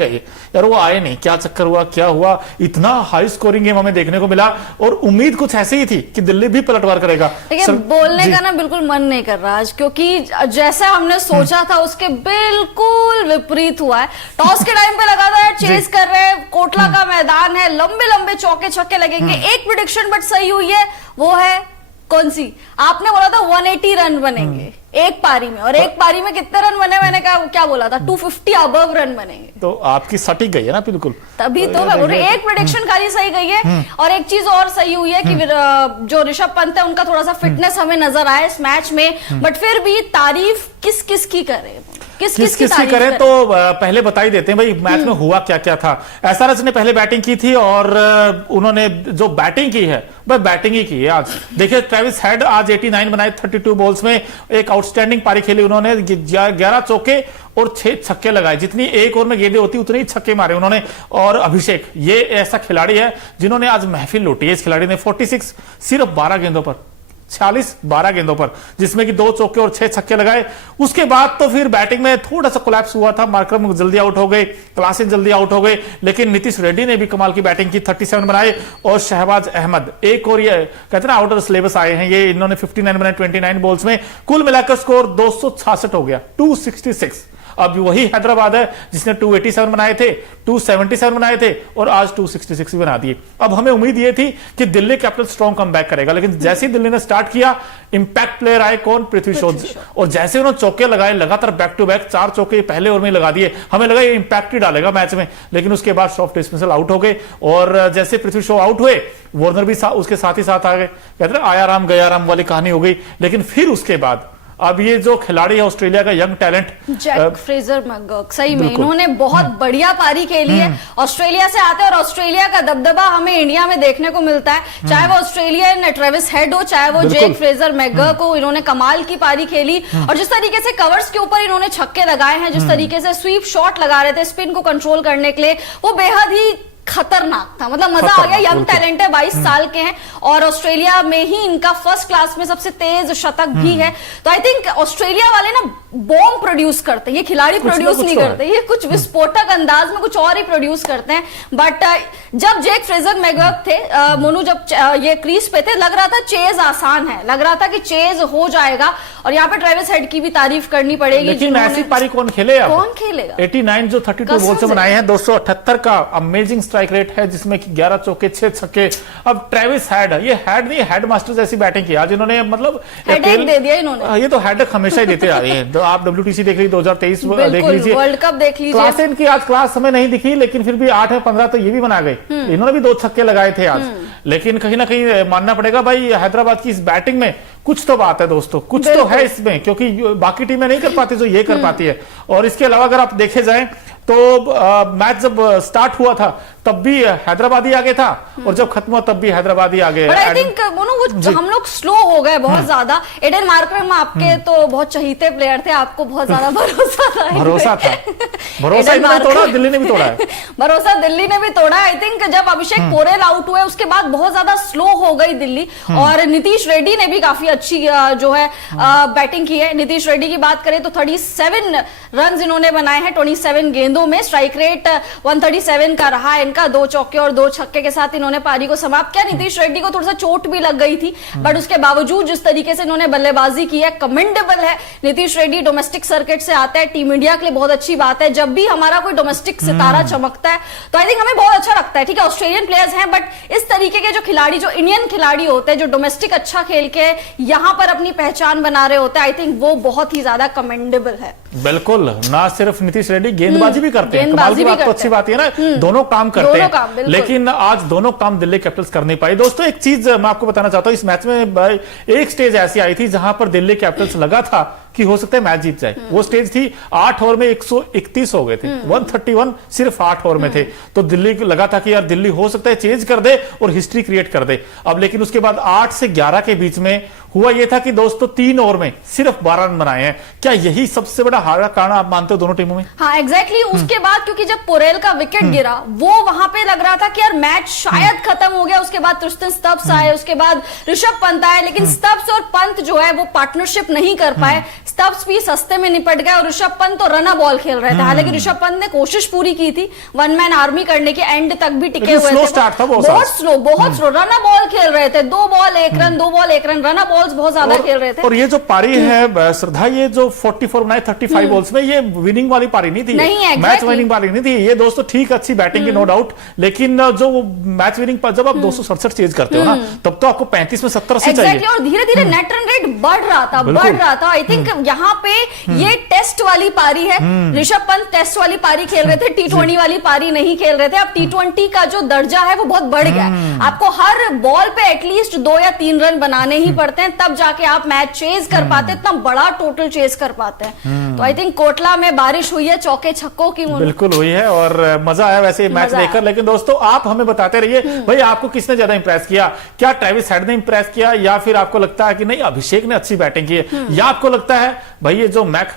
यार वो आए नहीं, क्या चक्कर हुआ, क्या हुआ, इतना हाई स्कोरिंग गेम हमें देखने को मिला और उम्मीद कुछ ऐसी ही थी कि दिल्ली भी पलटवार करेगा। बोलने का ना बिल्कुल मन नहीं कर रहा आज, क्योंकि जैसा हमने सोचा था उसके बिल्कुल विपरीत हुआ है। टॉस के टाइम पे लगातार चेस कर रहे हैं, कोटला का मैदान है, लंबे लंबे चौके छक्के लगेंगे। एक प्रेडिक्शन बट सही हुई है, वो है कौन सी? आपने बोला था 180 रन बनेंगे एक पारी में, और एक पारी में कितने रन बने? मैंने क्या बोला था? 250 अबव रन बनेंगे। तो आपकी सटीक गई है ना बिल्कुल, तभी तो मैं बोल रही हूँ एक प्रेडिक्शन खाली सही गई है। और एक चीज और सही हुई है कि जो ऋषभ पंत है उनका थोड़ा सा फिटनेस हमें नजर आया इस मैच में। बट फिर भी तारीफ किस किस की करें, किस की करें तो पहले बता ही देते हैं भाई मैच में हुआ क्या क्या था। एसआरएच ने पहले बैटिंग की थी और उन्होंने जो बैटिंग की है वह बैटिंग ही की है। आज देखिए ट्रेविस हेड आज 89 बनाए 32 बॉल्स में, एक आउटस्टैंडिंग पारी खेली उन्होंने, 11 चौके और 6 छक्के लगाए। जितनी एक ओवर में गेंदें होती उतने ही छक्के मारे उन्होंने। और अभिषेक ये ऐसा खिलाड़ी है जिन्होंने आज महफिल लूटी है। इस खिलाड़ी ने 46 सिर्फ 12 गेंदों पर, 46 12 गेंदों पर, जिसमें कि 2 चौके और 6 छक्के लगाए। उसके बाद तो फिर बैटिंग में थोड़ा सा कोलैप्स हुआ था, मार्करम जल्दी आउट हो गए, क्लासेस जल्दी आउट हो गए, लेकिन नीतीश रेड्डी ने भी कमाल की बैटिंग की, 37 बनाए। और शहबाज अहमद एक और ये कहते हैं ना आउट ऑफ सिलेबस आए हैं ये, इन्होंने 59 बनाए 29 बॉल्स में। कुल मिलाकर स्कोर 266 हो गया, 266। अब वही हैदराबाद है जिसने 287 बनाए थे, 277 बनाए थे और आज 266 भी बना दिए। अब हमें उम्मीद ये थी कि दिल्ली कैपिटल स्ट्रॉन्ग कमबैक करेगा, लेकिन जैसे ही दिल्ली ने स्टार्ट किया इंपैक्ट प्लेयर आए कौन? पृथ्वी शॉ। और जैसे उन्होंने चौके लगाए लगातार बैक टू बैक, 4 चौके पहले ओवर में लगा दिए, हमें लगा ये इंपैक्ट ही डालेगा मैच में, लेकिन उसके बाद सॉफ्ट डिस्मिसल आउट हो गए। और जैसे पृथ्वी शॉ आउट हुए वार्नर भी उसके साथ ही साथ आ गए। कहते हैं आया राम गया राम वाली कहानी हो गई। लेकिन फिर उसके बाद अब ये जो खिलाड़ी है ऑस्ट्रेलिया का young talent Jake Fraser McGurk, सही में इन्होंने बहुत बढ़िया पारी खेली है। ऑस्ट्रेलिया से आते हैं और ऑस्ट्रेलिया का दबदबा हमें इंडिया में देखने को मिलता है, चाहे वो ऑस्ट्रेलियन ट्रेविस हेड हो, चाहे वो जैक फ्रेजर मैकगर्क हो। इन्होंने कमाल की पारी खेली और जिस तरीके से कवर्स के ऊपर इन्होंने छक्के लगाए हैं, जिस तरीके से स्वीप शॉट लगा रहे थे स्पिन को कंट्रोल करने के लिए, वो बेहद ही खतरनाक था। मतलब मजा आ गया। यंग टैलेंट है, 22 साल के हैं और ऑस्ट्रेलिया में ही इनका फर्स्ट क्लास में सबसे तेज शतक भी है। तो आई थिंक ऑस्ट्रेलिया वाले ना बॉम्ब प्रोड्यूस करते हैं, ये खिलाड़ी प्रोड्यूस नहीं करते, ये कुछ विस्फोटक अंदाज में कुछ और ही प्रोड्यूस करते हैं। बट जब जैक फ्रेजर मैकगर्क थे मोनू, जब ये क्रीज पे थे, लग रहा था चेज आसान है, लग रहा था कि चेज हो जाएगा। और यहाँ पे ट्रेविस हेड की भी तारीफ करनी पड़ेगी। लेकिन ऐसी पारी कौन खेलेगा? कौन खेलेगा? 89 जो 32 बॉल से बनाए हैं, 278 का अमेजिंग स्ट्राइक रेट है, जिसमें कि 11 चौके 6 छक्के। अब ट्रेविस हेड, ये हेड नहीं हेड मास्टर जैसी बैटिंग की आज इन्होंने, मतलब हेडेक दे दिया इन्होंने। ये तो हेडेक हमेशा ही देते आ रहे हैं। तो आप WTC देख लीजिए, 2023 देख लीजिए, वर्ल्ड कप देख लीजिए। क्लास इनकी आज क्लास हमें नहीं दिखी, लेकिन फिर भी 8 में 15 तो ये भी बना गए। इन्होंने भी 2 छक्के लगाए थे आज। लेकिन कहीं ना कहीं मानना पड़ेगा भाई हैदराबाद की इस बैटिंग में कुछ तो बात है दोस्तों, कुछ तो है इसमें, क्योंकि बाकी टीमें नहीं कर पाती जो ये कर पाती है। और इसके अलावा अगर आप देखे जाएं तो मैच जब स्टार्ट हुआ था तब भी हैदराबाद ही आगे था और जब खत्म हुआ तब भी हैदराबाद ही आगे। आई थिंक वो हम लोग स्लो हो गए बहुत ज्यादा। एडन मार्करम आपके तो बहुत चहीते प्लेयर थे, आपको बहुत ज्यादा भरोसा था। भरोसा इन्होंने तोड़ा, दिल्ली ने भी तोड़ा है। भरोसा दिल्ली ने भी तोड़ा। आई थिंक जब अभिषेक पोरेल आउट हुए उसके बाद बहुत ज्यादा स्लो हो गई दिल्ली। और नीतीश रेड्डी ने भी काफी अच्छी जो है बैटिंग की है। नीतीश रेड्डी की बात करें तो 37 रन इन्होंने बनाए हैं 27 गेंदों में। स्ट्राइक रेट 137 का रहा है इनका, 2 चौके और 2 छक्के के साथ इन्होंने पारी को समाप्त किया। नीतीश रेड्डी को थोड़ा सा चोट भी लग गई थी, बट उसके बावजूद जिस तरीके से इन्होंने बल्लेबाजी की है, कमेंडेबल है। नीतीश रेड्डी डोमेस्टिक सर्किट से आता है, टीम इंडिया के लिए बहुत अच्छी बात है। जब भी हमारा कोई डोमेस्टिक सितारा चमकता है तो आई थिंक हमें बहुत अच्छा लगता है। ठीक है, ऑस्ट्रेलियन प्लेयर्स हैं, बट इस तरीके के जो खिलाड़ी, जो इंडियन खिलाड़ी होते हैं, जो डोमेस्टिक अच्छा खेल के यहां पर अपनी पहचान बना रहे होते हैं, आई थिंक वो बहुत ही ज्यादा कमेंडेबल है। बिल्कुल, ना सिर्फ नीतीश रेड्डी गेंदबाजी भी करते हैं, कमाल की बात तो अच्छी बात है ना, दोनों काम करते हैं। लेकिन आज दोनों काम दिल्ली कैपिटल्स कर नहीं पाई। दोस्तों एक चीज मैं आपको बताना चाहता हूं, इस मैच में एक स्टेज ऐसी आई थी जहां पर दिल्ली कैपिटल्स लगा था कि हो सकता है मैच जीत जाए। वो स्टेज थी 8 ओवर में 131 हो गए थे, 131 सिर्फ 8 ओवर में थे। तो दिल्ली को लगा था कि यार दिल्ली हो सकता है चेंज कर दे और हिस्ट्री क्रिएट कर दे। अब लेकिन उसके बाद 8 से 11 के बीच में हुआ यह था कि दोस्तों 3 ओवर में सिर्फ 12 रन बनाए हैं। क्या यही सबसे बड़ा हार का कारण आप मानते हो दोनों टीमों में? हाँ एग्जैक्टली उसके बाद क्योंकि जब पोरेल का विकेट गिरा वो वहां पे लग रहा था कि यार मैच शायद खत्म हो गया। उसके बाद ट्रिस्टन स्टब्स आए, उसके बाद ऋषभ पंत आए, लेकिन स्टब्स और पंत जो है वो पार्टनरशिप नहीं कर पाए। स्टब्स भी सस्ते में निपट गया और ऋषभ पंत तो रन बॉल खेल रहे थे। हालांकि ऋषभ पंत ने कोशिश पूरी की थी वन मैन आर्मी करने की, एंड तक भी टिके हुए थे। बहुत स्लो रन बॉल खेल रहे थे, 2 ball 1 run 2 ball 1 run, run balls बहुत ज्यादा खेल रहे थे। और ये जो पारी है श्रद्धा, ये जो 44 बनाए 35 बॉल्स में, ये विनिंग वाली पारी नहीं थी, मैच विनिंग पारी नहीं थी ये दोस्तों। ठीक अच्छी बैटिंग की नो डाउट, लेकिन जो मैच विनिंग पर जब आप 267 चेज करते हो ना, तब तो आपको 35 में 70-80 चाहिए। और धीरे धीरे नेट रन रेट बढ़ रहा था। आई थिंक यहाँ पे ये टेस्ट वाली पारी है। ऋषभ पंत टेस्ट वाली पारी खेल रहे थे, T20 वाली पारी नहीं खेल रहे थे। अब T20 का जो दर्जा है वो बहुत बढ़ गया है। आपको हर बॉल पे एटलीस्ट 2 या 3 रन बनाने ही पड़ते हैं, तब जाके आप मैच चेज कर पाते हैं, इतना बड़ा टोटल चेज कर पाते हैं। तो आई थिंक कोटला में बारिश हुई है चौके छक्कों की, बिल्कुल हुई है और मजा आया वैसे मैच देखकर। लेकिन दोस्तों आप हमें बताते रहिए भाई आपको किसने ज्यादा इंप्रेस किया? क्या ट्रेविस हेड ने इंप्रेस किया, या फिर आपको लगता है कि नहीं अभिषेक ने अच्छी बैटिंग की है, या आपको लगता है भाई ये जो मैक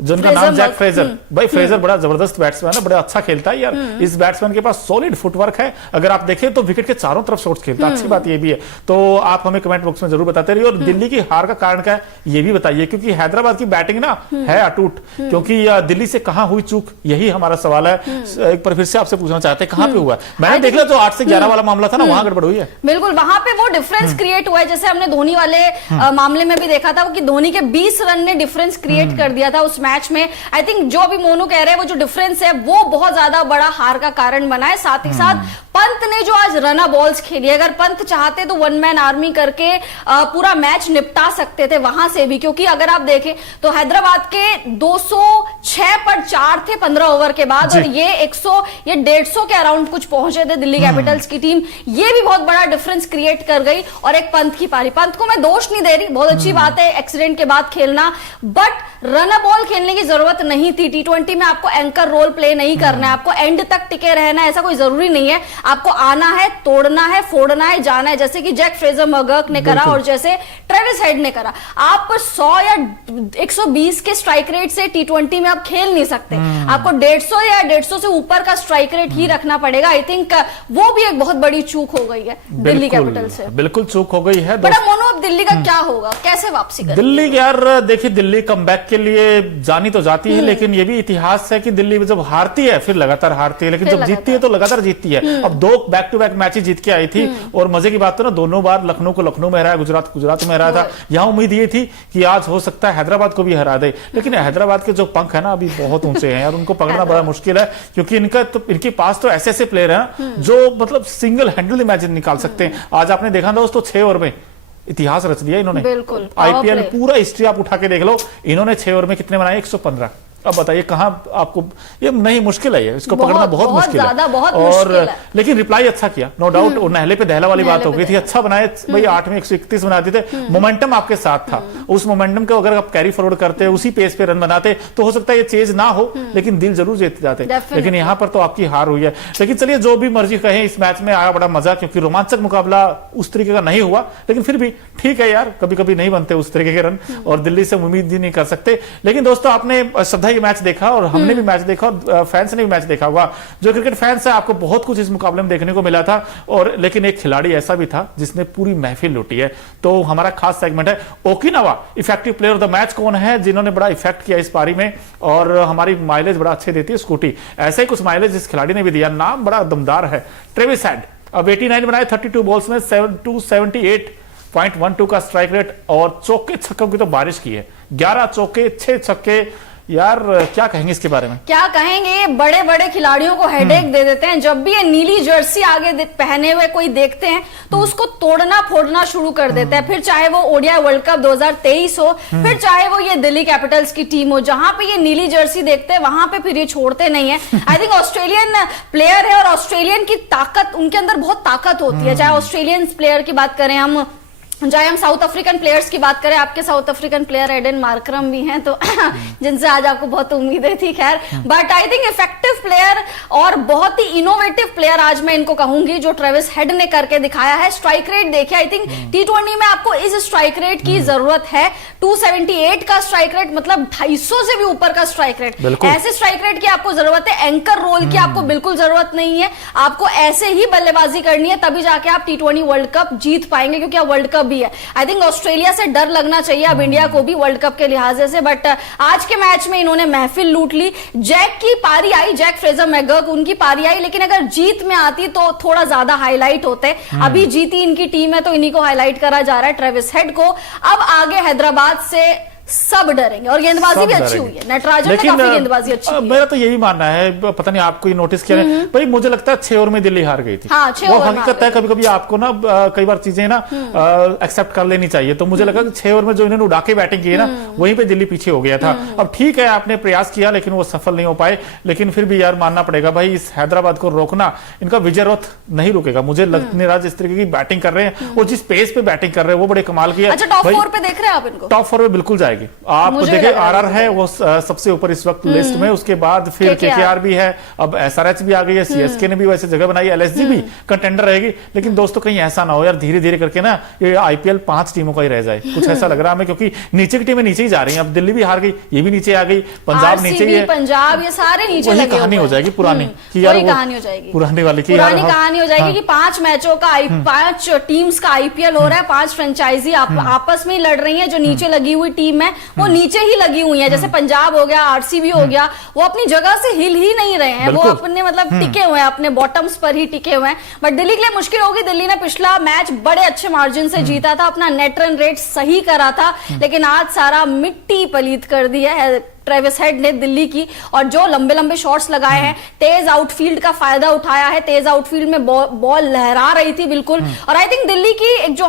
जिनका नाम जैक फ्रेजर, भाई फ्रेजर बड़ा जबरदस्त बैट्समैन है, बड़ा अच्छा खेलता है यार। इस बैट्समैन के पास सॉलिड फुटवर्क है, अगर आप देखें तो विकेट के चारों तरफ शॉट्स खेलता है। अच्छी बात ये भी है। तो आप हमें कमेंट बॉक्स में जरूर बताते रहिए। और दिल्ली की हार का कारण क्या है ये भी बताइए, क्योंकि हैदराबाद की बैटिंग ना है अटूट, क्योंकि दिल्ली से कहां हुई चूक, यही हमारा सवाल है। एक बार फिर से आपसे पूछना चाहते हैं कहां पे हुआ? मैंने देख लिया जो 8 से 11 वाला मामला था ना, वहां गड़बड़ हुई है। बिल्कुल वहां पे वो डिफरेंस क्रिएट हुआ है, जैसे हमने धोनी वाले मामले में भी देखा था कि धोनी के 20 रन ने डिफरेंस क्रिएट कर दिया था उस मैच में। आई थिंक जो भी मोनू कह रहे हैं वो जो डिफरेंस है वो बहुत ज्यादा बड़ा हार का कारण बना है। साथ ही साथ पंत ने जो आज रन बॉल्स खेली, अगर पंत चाहते तो वन मैन आर्मी करके पूरा मैच निपटा सकते थे वहां से भी, क्योंकि अगर आप देखें तो हैदराबाद के 206 पर 4 थे 15 ओवर के बाद, और ये 150 के अराउंड कुछ पहुंचे थे दिल्ली कैपिटल्स की टीम। ये भी बहुत बड़ा डिफरेंस क्रिएट कर गई। और एक पंत की पारी, पंत को मैं दोष नहीं दे रही, बहुत अच्छी बात है एक्सीडेंट के बाद खेलना, बट रन बॉल खेलने की जरूरत नहीं थी। T20 में आपको एंकर रोल प्ले नहीं करना है, आपको एंड तक टिके रहना है, ऐसा कोई जरूरी नहीं है। आपको आना है, तोड़ना है, फोड़ना है, जाना है, जैसे कि जैक फ्रेजर मगर्क ने करा और जैसे ट्रेविस हेड ने करा। आप 100 या 120 के स्ट्राइक रेट से T20 में आप खेल नहीं सकते, आपको 150 या 150 से ऊपर का स्ट्राइक रेट ही रखना पड़ेगा। आई थिंक वो भी एक बहुत बड़ी चूक हो गई है दिल्ली कैपिटल से, बिल्कुल चूक हो गई है। बड़ा मोनो अब दिल्ली का क्या होगा, कैसे वापसी करेगी दिल्ली? यार देखिए दिल्ली कमबैक के लिए जानी तो जाती है, लेकिन ये भी इतिहास है कि दिल्ली जब हारती है फिर लगातार हारती है, लेकिन जब जीतती है तो लगातार जीतती है। अब 2 बैक टू बैक मैचेस जीत के आई थी, और मजे की बात तो ना दोनों बार लखनऊ को लखनऊ में हराया, गुजरात में हराया था। यहां उम्मीद ये थी कि आज हो सकता है हैदराबाद को भी हरा दे, लेकिन हैदराबाद के जो पंख है ना अभी बहुत ऊंचे हैं यार, उनको पकड़ना बड़ा मुश्किल है, क्योंकि इनके पास तो ऐसे प्लेयर हैं जो मतलब सिंगल हैंडल मैच निकाल सकते हैं। आज आपने देखा दोस्तों 6 ओवर में इतिहास रच दिया इन्होंने। बिल्कुल आईपीएल पूरा हिस्ट्री आप उठा के देख लो, इन्होंने 6 ओवर में कितने बनाए? 115। अब बताइए कहां आपको ये नहीं, मुश्किल है ये, इसको पकड़ना बहुत मुश्किल है। लेकिन रिप्लाई अच्छा किया नो डाउट। और नहले पे दहला वाली बात हो गई थी, अच्छा बनाए भाई। 8 में 131 बनाते थे, मोमेंटम आपके साथ था। उस मोमेंटम को अगर आप कैरी फॉरवर्ड करते, उसी पेस पे रन बनाते, तो हो सकता है ये चेज ना हो, लेकिन दिल जरूर जीत जाते। लेकिन यहां पर तो आपकी हार हुई है। लेकिन चलिए जो भी मर्जी कहें, इस मैच में आया बड़ा मजा, क्योंकि रोमांचक मुकाबला उस तरीके का नहीं हुआ, लेकिन फिर भी ठीक है यार, कभी कभी नहीं बनते उस तरीके के रन, और दिल्ली से उम्मीद ही नहीं कर सकते। लेकिन दोस्तों आपने श्रद्धा ये मैच देखा, और हमने भी मैच देखा, और फैंस ने भी मैच देखा होगा। जो क्रिकेट फैंस है आपको बहुत कुछ इस मुकाबले में देखने को मिला था, और लेकिन एक खिलाड़ी ऐसा भी था जिसने पूरी महफिल लूटी है। तो हमारा खास सेगमेंट है Okinawa effective player of the match कौन है, जिन्होंने बड़ा इफेक्ट किया इस पारी में, और हमारी माइलेज बड़ा अच्छे देती है स्कूटी। ऐसा ही कुछ माइलेज इस खिलाड़ी ने भी दिया, नाम बड़ा दमदार है, ट्रेविस हेड। अब 89 बनाए 32 बॉल्स में, 278.12 का स्ट्राइक रेट, और चौके छक्कों की तो बारिश की है। 11 चौके 6 छक्के। यार क्या कहेंगे इसके बारे में? क्या कहेंगे, बड़े बड़े खिलाड़ियों को हेडेक दे देते हैं। जब भी ये नीली जर्सी आगे पहने हुए कोई देखते हैं तो उसको तोड़ना फोड़ना शुरू कर देते हैं। फिर चाहे वो ओडीआई वर्ल्ड कप 2023 हो, फिर चाहे वो ये दिल्ली कैपिटल्स की टीम हो, जहां पे ये नीली जर्सी देखते हैं वहां पे फिर ये छोड़ते नहीं है। आई थिंक ऑस्ट्रेलियन प्लेयर है, और ऑस्ट्रेलियन की ताकत, उनके अंदर बहुत ताकत होती है। चाहे ऑस्ट्रेलियन प्लेयर की बात करें हम, चाहे हम साउथ अफ्रीकन प्लेयर्स की बात करें, आपके South African player Aiden Markram भी हैं, तो जिनसे आज आपको बहुत उम्मीदें थी, खैर but I think effective player और बहुत ही इनोवेटिव प्लेयर आज मैं इनको कहूंगी जो ट्रेविस हेड ने करके दिखाया है। स्ट्राइक रेट देखिए, आई थिंक T20 में आपको इस स्ट्राइक रेट की जरूरत है। 278 का स्ट्राइक रेट, मतलब 250 से भी ऊपर का स्ट्राइक रेट। ऐसे स्ट्राइक रेट की आपको जरूरत है, एंकर रोल की आपको बिल्कुल जरूरत नहीं है। आपको ऐसे ही बल्लेबाजी करनी है, तभी जाके आप T20 वर्ल्ड कप जीत पाएंगे, क्योंकि अब वर्ल्ड कप भी है। आई थिंक ऑस्ट्रेलिया से डर लगना चाहिए अब इंडिया को भी वर्ल्ड कप के लिहाज से, बट आज के मैच में इन्होंने महफिल लूट ली। जैक की पारी आई, जैक फ्रेजर मैकगर्क, उनकी पारी आई, लेकिन अगर जीत में आती तो थोड़ा ज्यादा हाईलाइट होते। अभी जीती इनकी टीम है तो इन्हीं को हाईलाइट करा जा रहा है, ट्रेविस हेड को। अब आगे हैदराबाद से सब डरेंगे, और गेंदबाजी भी अच्छी हुई है, नटराजन ने काफी गेंदबाजी अच्छी की। मेरा तो यही मानना है, पता नहीं आपको नोटिस किया है भाई, मुझे लगता है 6 ओवर में दिल्ली हार गई थी। हाँ, 6 वो ओवर हकीकत है, कभी कभी आपको ना कई बार चीजें ना एक्सेप्ट कर लेनी चाहिए। तो मुझे लगा कि 6 ओवर में जो इन्होंने उड़ा के बैटिंग की है ना, वहीं पे दिल्ली पीछे हो गया था। अब ठीक है, आपने प्रयास किया लेकिन वो सफल नहीं हो पाए, लेकिन फिर भी यार मानना पड़ेगा भाई, इस हैदराबाद को रोकना, इनका विजय रथ नहीं रुकेगा। मुझे निराज इस तरीके की बैटिंग कर रहे हैं, वो जिस पेस पे बैटिंग कर रहे हैं वो बड़े कमाल की है। अच्छा, टॉप 4 पे देख रहे हैं आप इनको? टॉप 4 में बिल्कुल जाएगी। आप देखिए, आरआर है वो सबसे ऊपर इस वक्त लिस्ट में, उसके बाद फिर केकेआर भी है, अब एसआरएच भी आ गई है, सीएसके ने भी वैसे जगह बनाई है, एलएसजी भी कंटेंडर रहेगी। लेकिन दोस्तों कहीं ऐसा ना हो यार, धीरे धीरे करके ना ये आईपीएल 5 टीमों का ही रह जाए, कुछ ऐसा लग रहा है हमें, क्योंकि नीचे की टीमें नीचे ही जा रही हैं। अब दिल्ली भी हार गई, ये भी नीचे आ गई, पंजाब नीचे ही है, पंजाब, ये सारे नीचे लगे। कहानी हो जाएगी पुरानी कि यार कहानी हो जाएगी, पुरानी वाली की पुरानी कहानी हो जाएगी कि 5 मैचों का 5 टीम्स का आईपीएल हो रहा है, 5 फ्रेंचाइजी आपस में लड़ रही है। जो नीचे लगी हुई टीम है वो नीचे ही लगी हुई है, जैसे पंजाब हो गया, आरसीबी हो गया, वो अपनी जगह से हिल ही नहीं रहे हैं, वो अपने मतलब टिके हुए हैं, अपने बॉटम्स पर ही टिके हुए हैं। बट दिल्ली के लिए मुश्किल होगी। दिल्ली ने पिछला मैच बड़े अच्छे मार्जिन से जीता था, अपना नेट रन रेट सही करा था, लेकिन आज सारा मिट्टी पलीत कर दी है ट्रेविस हेड ने दिल्ली की। और जो लंबे लंबे शॉट्स लगाए हैं, तेज आउटफील्ड का फायदा उठाया है, तेज आउटफील्ड में बॉल लहरा रही थी बिल्कुल। और आई थिंक दिल्ली की एक जो